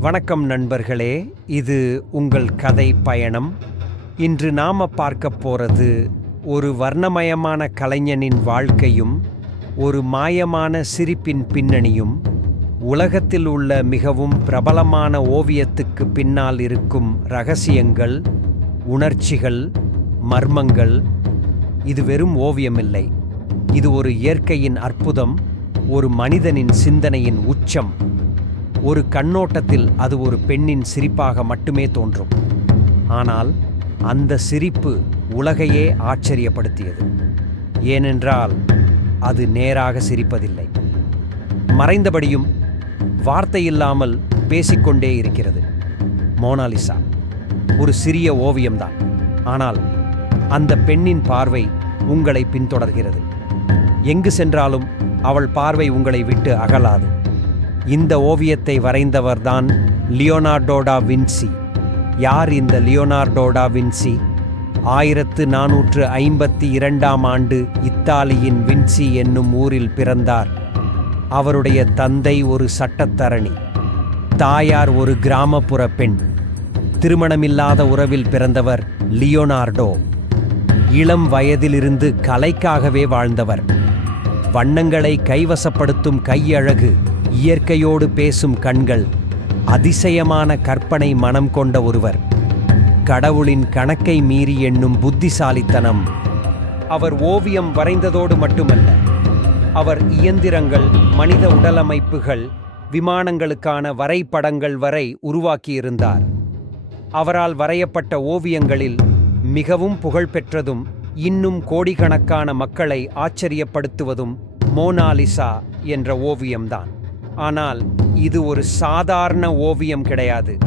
வணக்கம் நண்பர்களே இது உங்கள் கதை பயணம். இன்று நாம பார்க்க போகிறது ஒரு வர்ணமயமான கலைஞனின் வாழ்க்கையும் ஒரு மாயமான சிரிப்பின் பின்னணியும் உலகத்தில் உள்ள மிகவும் பிரபலமான ஓவியத்துக்கு பின்னால் இருக்கும் ரகசியங்கள் உணர்ச்சிகள் மர்மங்கள் இது வெறும் ஓவியமில்லை. இது ஒரு இயற்கையின் அற்புதம் ஒரு மனிதனின் சிந்தனையின் உச்சம். ஒரு கண்ணோட்டத்தில் அது ஒரு பெண்ணின் சிரிப்பாக மட்டுமே தோன்றும். ஆனால் அந்த சிரிப்பு உலகையே ஆச்சரியப்படுத்தியது. ஏனென்றால் அது நேராக சிரிப்பதில்லை. மறைந்தபடியும் வார்த்தை இல்லாமல் பேசிக்கொண்டே இருக்கிறது. மோனாலிசா. ஒரு சிறிய ஓவியம்தான். ஆனால் அந்த பெண்ணின் பார்வை உங்களை பின்தொடர்கிறது. எங்கு சென்றாலும் அவள் பார்வை உங்களை விட்டு அகலாது. இந்த ஓவியத்தை வரைந்தவர்தான் லியோனார்டோடா வின்சி. யார் இந்த லியோனார்டோடா வின்சி? ஆயிரத்து நானூற்று ஐம்பத்தி இரண்டாம் ஆண்டு இத்தாலியின் வின்சி என்னும் ஊரில் பிறந்தார். அவருடைய தந்தை ஒரு சட்டத்தரணி. தாயார் ஒரு கிராமப்புற பெண். திருமணமில்லாத உறவில் பிறந்தவர் லியோனார்டோ. இளம் வயதிலிருந்து கலைக்காகவே வாழ்ந்தவர். வண்ணங்களை கைவசப்படுத்தும் கையழகு இயற்கையோடு பேசும் கண்கள் அதிசயமான கற்பனை மனம் கொண்ட ஒருவர். கடவுளின் கணக்கை மீறி எண்ணும் புத்திசாலித்தனம். அவர் ஓவியம் வரைந்ததோடு மட்டுமல்ல அவர் இயந்திரங்கள் மனித உடலமைப்புகள் விமானங்களுக்கான வரைபடங்கள் வரை உருவாக்கியிருந்தார். அவரால் வரையப்பட்ட ஓவியங்களில் மிகவும் புகழ்பெற்றதும் இன்னும் கோடிக்கணக்கான மக்களை ஆச்சரியப்படுத்துவதும் மோனாலிசா என்ற ஓவியம்தான். ஆனால் இது ஒரு சாதாரண ஓவியம் கிடையாது.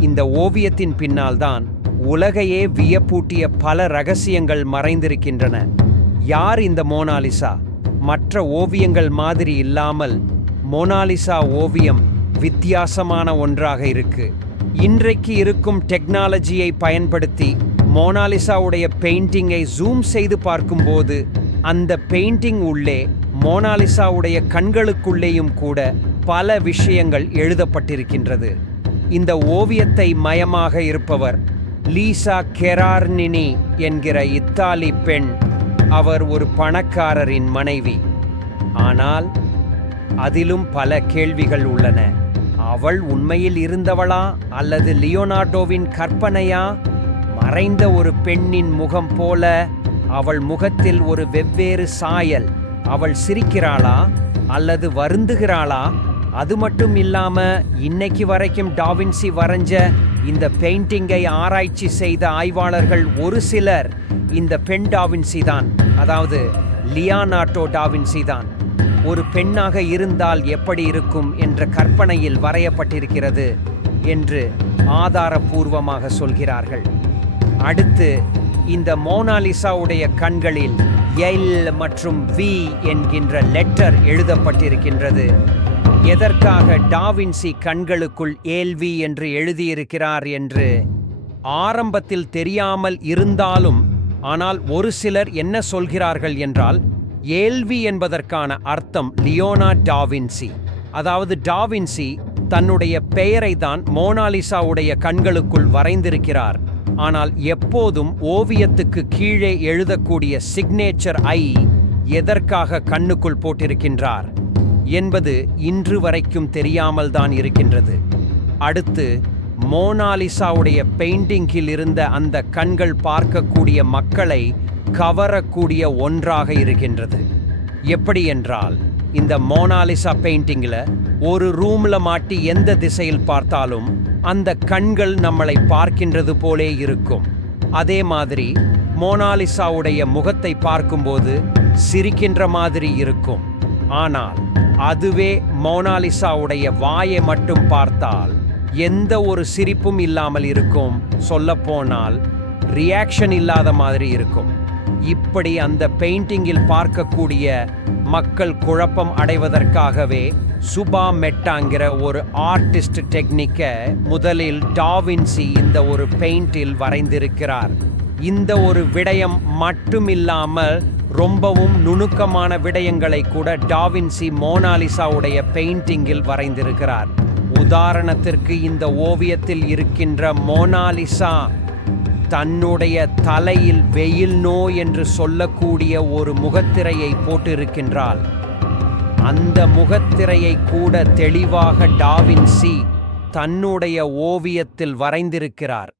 இந்த ஓவியத்தின் பின்னால்தான் உலகையே வியப்பூட்டிய பல ரகசியங்கள் மறைந்திருக்கின்றன. யார் இந்த மோனாலிசா? மற்ற ஓவியங்கள் மாதிரி இல்லாமல் மோனாலிசா ஓவியம் வித்தியாசமான ஒன்றாக இருக்கு. இன்றைக்கு இருக்கும் டெக்னாலஜியை பயன்படுத்தி மோனாலிசாவுடைய பெயிண்டிங்கை ஜூம் செய்து பார்க்கும்போது அந்த பெயிண்டிங் உள்ளே மோனாலிசாவுடைய கண்களுக்குள்ளேயும் கூட பல விஷயங்கள் எழுதப்பட்டிருக்கின்றது. இந்த ஓவியத்தை மயமாக இருப்பவர் லீசா கெரார்னினி என்கிற இத்தாலி பெண். அவர் ஒரு பணக்காரரின் மனைவி. ஆனால் அதிலும் பல கேள்விகள் உள்ளன. அவள் உண்மையில் இருந்தவளா அல்லது லியோனார்டோவின் கற்பனையா? மறைந்த ஒரு பெண்ணின் முகம் போல அவள் முகத்தில் ஒரு வெவ்வேறு சாயல். அவள் சிரிக்கிறாளா அல்லது வருந்துகிறாளா? அது மட்டும் இல்லாம இன்னைக்கு வரைக்கும் டாவின்சி வரைஞ்ச இந்த பெயிண்டிங்கை ஆராய்ச்சி செய்த ஆய்வாளர்கள் ஒரு சிலர் இந்த பெண் டாவின்சி தான். அதாவது லியானாட்டோ டாவின்சி தான். ஒரு பெண்ணாக இருந்தால் எப்படி இருக்கும் என்ற கற்பனையில் வரையப்பட்டிருக்கிறது என்று ஆதாரபூர்வமாக சொல்கிறார்கள். அடுத்து இந்த மோனாலிசாவுடைய கண்களில் எல் மற்றும் வி என்கின்ற லெட்டர் எழுதப்பட்டிருக்கின்றது. எதற்காக டாவின்சி கண்களுக்குள் ஏல்வி என்று எழுதியிருக்கிறார் என்று ஆரம்பத்தில் தெரியாமல் இருந்தாலும் ஆனால் ஒரு சிலர் என்ன சொல்கிறார்கள் என்றால் ஏல்வி என்பதற்கான அர்த்தம் லியோனா டாவின்சி அதாவது டாவின்சி தன்னுடைய பெயரை தான் மோனாலிசாவுடைய கண்களுக்குள் வரைந்திருக்கிறார். ஆனால் எப்போதும் ஓவியத்துக்கு கீழே எழுதக்கூடிய சிக்னேச்சர் ஐ எதற்காக கண்ணுக்குள் போட்டிருக்கின்றார் என்பது இன்று வரைக்கும் தெரியாமல் தான் இருக்கின்றது. அடுத்து மோனாலிசாவுடைய பெயிண்டிங்கில் இருந்த அந்த கண்கள் பார்க்கக்கூடிய மக்களை கவரக்கூடிய ஒன்றாக இருக்கின்றது. எப்படி என்றால் இந்த மோனாலிசா பெயிண்டிங்கில் ஒரு ரூமில் மாட்டி எந்த திசையில் பார்த்தாலும் அந்த கண்கள் நம்மளை பார்க்கின்றது போலே இருக்கும். அதே மாதிரி மோனாலிசாவுடைய முகத்தை பார்க்கும்போது சிரிக்கின்ற மாதிரி இருக்கும். ஆனால் அதுவே மோனாலிசாவுடைய வாயை மட்டும் பார்த்தால் எந்த ஒரு சிரிப்பும் இல்லாமல் இருக்கும். சொல்லப்போனால் ரியாக்ஷன் இல்லாத மாதிரி இருக்கும். இப்படி அந்த பெயிண்டிங்கில் பார்க்கக்கூடிய மக்கள் குழப்பம் அடைவதற்காகவே சுபா மெட்டாங்கிற ஒரு ஆர்டிஸ்ட் டெக்னிக்கை முதலில் டாவின்சி இந்த ஒரு பெயிண்டில் வரைந்திருக்கிறார். இந்த ஒரு விடயம் மட்டுமில்லாமல் ரொம்பவும் நுணுக்கமான விடயங்களை கூட டாவின்சி மோனாலிசாவுடைய பெயிண்டிங்கில் வரைந்திருக்கிறார். உதாரணத்திற்கு இந்த ஓவியத்தில் இருக்கின்ற மோனாலிசா தன்னுடைய தலையில் வெயில் நோய் என்று சொல்லக்கூடிய ஒரு முகத்திரையை போட்டிருக்கின்றாள். அந்த முகத்திரையை கூட தெளிவாக டாவின்சி தன்னுடைய ஓவியத்தில் வரைந்திருக்கிறார்.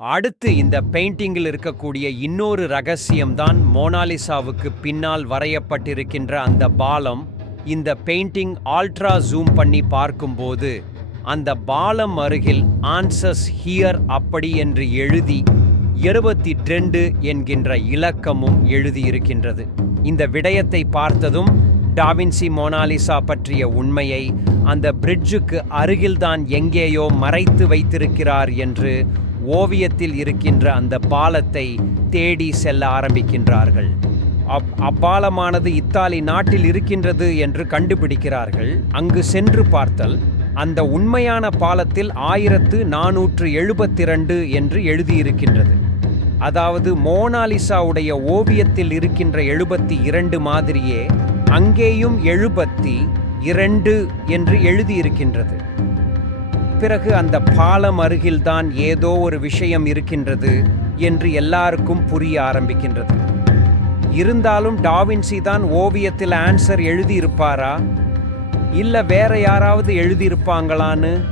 அடுத்து இந்த பெயிண்டிங்கில் இருக்கக்கூடிய இன்னொரு ரகசியம்தான் மோனாலிசாவுக்கு பின்னால் வரையப்பட்டிருக்கின்ற அந்த பாலம். இந்த பெயிண்டிங் ஆல்ட்ரா ஜூம் பண்ணி பார்க்கும்போது அந்த பாலம் அருகில் ஆன்சஸ் ஹியர் அப்படி என்று எழுதி இருபத்தி ரெண்டு என்கின்ற இலக்கமும் எழுதியிருக்கின்றது. இந்த விடயத்தை பார்த்ததும் டாவின்சி மோனாலிசா பற்றிய உண்மையை அந்த பிரிட்ஜுக்கு அருகில்தான் எங்கேயோ மறைத்து வைத்திருக்கிறார் என்று ஓவியத்தில் இருக்கின்ற அந்த பாலத்தை தேடி செல்ல ஆரம்பிக்கின்றார்கள். அப் அப்பாலமானது இத்தாலி நாட்டில் இருக்கின்றது என்று கண்டுபிடிக்கிறார்கள். அங்கு சென்று பார்த்தல் அந்த உண்மையான பாலத்தில் ஆயிரத்து நானூற்று எழுபத்தி ரெண்டு என்று எழுதியிருக்கின்றது. அதாவது மோனாலிசாவுடைய ஓவியத்தில் இருக்கின்ற எழுபத்தி இரண்டு மாதிரியே அங்கேயும் எழுபத்தி இரண்டு என்று எழுதியிருக்கின்றது. பிறகு அந்த பாலம் அருகில்தான் ஏதோ ஒரு விஷயம் இருக்கின்றது என்று எல்லாருக்கும் புரிய ஆரம்பிக்கின்றது. இருந்தாலும் டாவின்சி தான் ஓவியத்தில் ஆன்சர் எழுதியிருப்பாரா? இல்லை வேற யாராவது எழுதியிருப்பாங்களான்னு?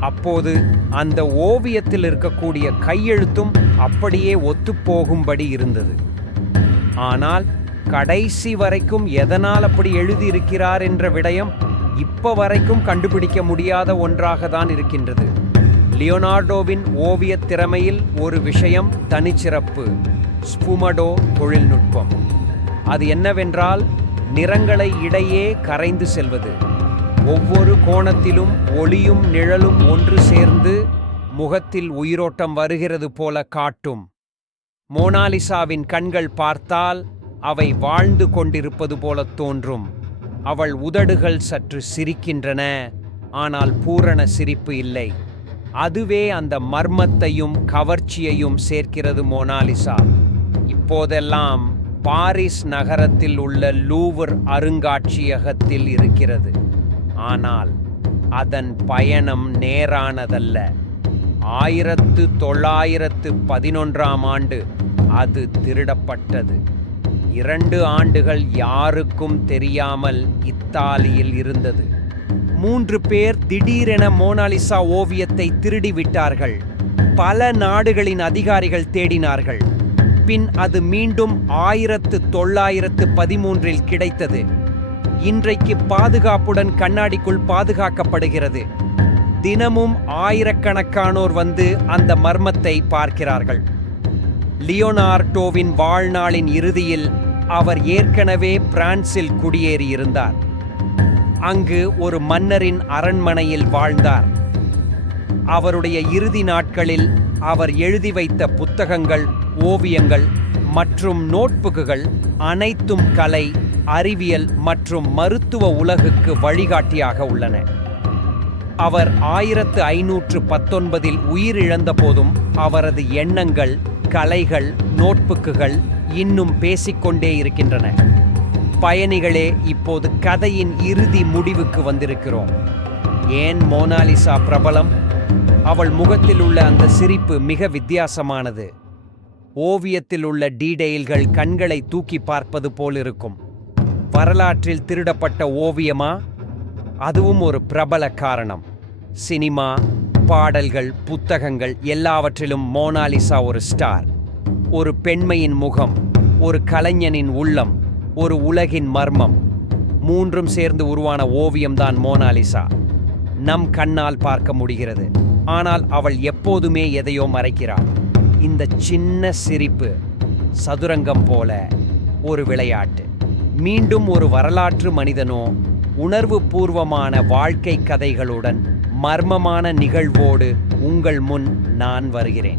அப்போது அந்த ஓவியத்தில் இருக்கக்கூடிய கையெழுத்தும் அப்படியே ஒத்துப்போகும்படி இருந்தது. ஆனால் கடைசி வரைக்கும் எதனால் அப்படி எழுதியிருக்கிறார் என்ற விடயம் இப்ப வரைக்கும் கண்டுபிடிக்க முடியாத ஒன்றாக தான் இருக்கின்றது. லியோனார்டோவின் ஓவியத் திறமையில் ஒரு விஷயம் தனிச்சிறப்பு ஸ்புமடோ தொழில்நுட்பம். அது என்னவென்றால் நிறங்களை இடையே கரைந்து செல்வது. ஒவ்வொரு கோணத்திலும் ஒளியும் நிழலும் ஒன்று சேர்ந்து முகத்தில் உயிரோட்டம் வருகிறது போல காட்டும். மோனாலிசாவின் கண்கள் பார்த்தால் அவை வாழ்ந்து கொண்டிருப்பது போல தோன்றும். அவள் உதடுகள் சற்று சிரிக்கின்றன ஆனால் பூரண சிரிப்பு இல்லை. அதுவே அந்த மர்மத்தையும் கவர்ச்சியையும் சேர்க்கிறது மோனாலிசா. இப்போதெல்லாம் பாரிஸ் நகரத்தில் உள்ள லூவர் அருங்காட்சியகத்தில் இருக்கிறது. ஆனால் அதன் பயணம் நேரானதல்ல. ஆயிரத்து தொள்ளாயிரத்து பதினொன்றாம் ஆண்டு அது திருடப்பட்டது. இரண்டு ஆண்டுகள் யாருக்கும் தெரியாமல் இத்தாலியில் இருந்தது. மூன்று பேர் திடீரென மோனாலிசா ஓவியத்தை திருடி விட்டார்கள் பல நாடுகளின் அதிகாரிகள் தேடினார்கள். பின் அது மீண்டும் ஆயிரத்து தொள்ளாயிரத்து பதிமூன்றில் கிடைத்தது. இன்றைக்கு பாதுகாப்புடன் கண்ணாடிக்குள் பாதுகாக்கப்படுகிறது. தினமும் ஆயிரக்கணக்கானோர் வந்து அந்த மர்மத்தை பார்க்கிறார்கள். லியோனார்டோவின் வாழ்நாளின் இறுதியில் அவர் ஏற்கனவே பிரான்சில் குடியேறியிருந்தார். அங்கு ஒரு மன்னரின் அரண்மனையில் வாழ்ந்தார். அவருடைய இறுதி நாட்களில் அவர் எழுதி வைத்த புத்தகங்கள் ஓவியங்கள் மற்றும் நோட்புக்குகள் அனைத்தும் கலை அறிவியல் மற்றும் மருத்துவ உலகுக்கு வழிகாட்டியாக உள்ளன. அவர் ஆயிரத்து ஐநூற்று பத்தொன்பதில் உயிரிழந்த போதும் அவரது எண்ணங்கள் கலைகள் நோட்புக்குகள் இன்னும் பேசிக்கொண்டே இருக்கின்றன. பயணிகளே இப்போது கதையின் இறுதி முடிவுக்கு வந்திருக்கிறோம். ஏன் மோனாலிசா பிரபலம்? அவள் முகத்தில் உள்ள அந்த சிரிப்பு மிக வித்தியாசமானது. ஓவியத்தில் உள்ள டீடெயில்கள் கண்களை தூக்கி பார்ப்பது போல் இருக்கும். வரலாற்றில் திருடப்பட்ட ஓவியமா? அதுவும் ஒரு பிரபல காரணம். சினிமா பாடல்கள் புத்தகங்கள் எல்லாவற்றிலும் மோனாலிசா ஒரு ஸ்டார். ஒரு பெண்மையின் முகம் ஒரு கலைஞனின் உள்ளம் ஒரு உலகின் மர்மம். மூன்றும் சேர்ந்து உருவான ஓவியம்தான் மோனாலிசா. நம் கண்ணால் பார்க்க முடிகிறது. ஆனால் அவள் எப்போதுமே எதையோ மறைக்கிறாள். இந்த சின்ன சிரிப்பு சதுரங்கம் போல ஒரு விளையாட்டு. மீண்டும் ஒரு வரலாற்று மனிதனோ உணர்வு பூர்வமான வாழ்க்கை கதைகளுடன் மர்மமான நிகழ்வோடு உங்கள் முன் நான் வருகிறேன்.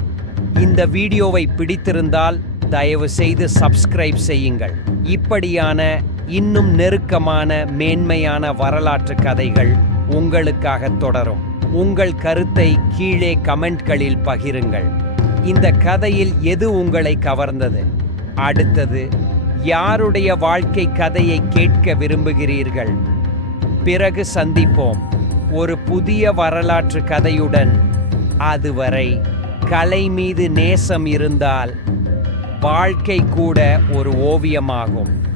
இந்த வீடியோவை பிடித்திருந்தால் தயவு செய்து சப்ஸ்கிரைப் செய்யுங்கள். இப்படியான இன்னும் நெருக்கமான மேன்மையான வரலாற்று கதைகள் உங்களுக்காக தொடரும். உங்கள் கருத்தை கீழே கமெண்ட்களில் பகிருங்கள். இந்த கதையில் எது உங்களை கவர்ந்தது? அடுத்தது யாருடைய வாழ்க்கை கதையை கேட்க விரும்புகிறீர்கள்? பிறகு சந்திப்போம். ஒரு புதிய வரலாற்று கதையுடன் அதுவரை கலை மீது நேசம் இருந்தால் வாழ்க்கை கூட ஒரு ஓவியமாகும்.